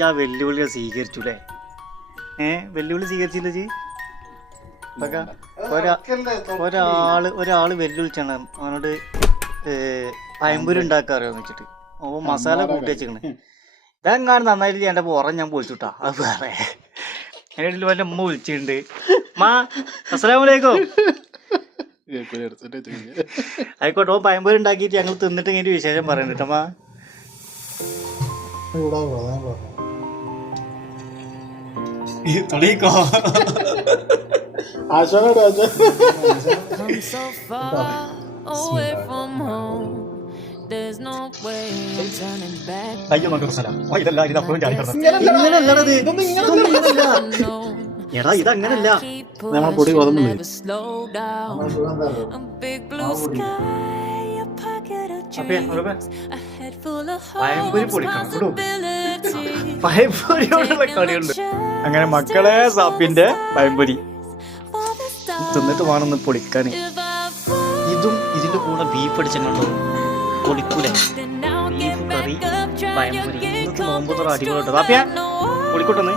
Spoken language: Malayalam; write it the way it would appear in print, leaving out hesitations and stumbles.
ഞാൻ വെല്ലുവിളിയെ സ്വീകരിച്ചുല്ലേ? വെല്ലുവിളി സ്വീകരിച്ചില്ല ജി? ഒരാള് വെല്ലുവിളിച്ചാണ് അവനോട് പയമ്പൂരി ഉണ്ടാക്കാറിയോന്ന് വെച്ചിട്ട്. ഓ മസാല കൂട്ടി വെച്ചിക്കണ്. ഇതെങ്ങാനും നന്നായിട്ട് എൻ്റെ പുറം ഞാൻ പൊളിച്ചുട്ടാ. അത് വേറെ അതിൻ്റെ വല്ല ഉമ്മ വിളിച്ചിട്ടുണ്ട്. മാ അസ്സലാമലൈക്കും. ആയിക്കോട്ടെ. ഓ പയമ്പൂരി ഉണ്ടാക്കിയിട്ട് ഞങ്ങൾ തിന്നിട്ട് ഇങ്ങനെ വിശേഷം പറയണ്ട മാ. തൊളിക്കോ എടാ ഇതങ്ങനല്ല. നമ്മളെ പൊടി കൊതുന്നില്ല. പയമ്പൂരി പൊളിക്കണം. പയമ്പൂരിയോടുള്ള കളിയുണ്ട്. അങ്ങനെ മക്കളെ സാപ്പിന്റെ പയമ്പൂരി തിന്നിട്ട് വേണമെന്ന് പൊളിക്കാൻ. ഇതും ഇതിന്റെ കൂടെ ബീഫ് അടിച്ചങ്ങോട്ടോ പൊളിക്കൂലേ? ബീഫ് കറി പയമ്പൂരി ഇന്നത്തെ നോമ്പത്ര അടിപൊളിട്ടോ. സാപ്പിയ പൊളിക്കോട്ടെന്ന്.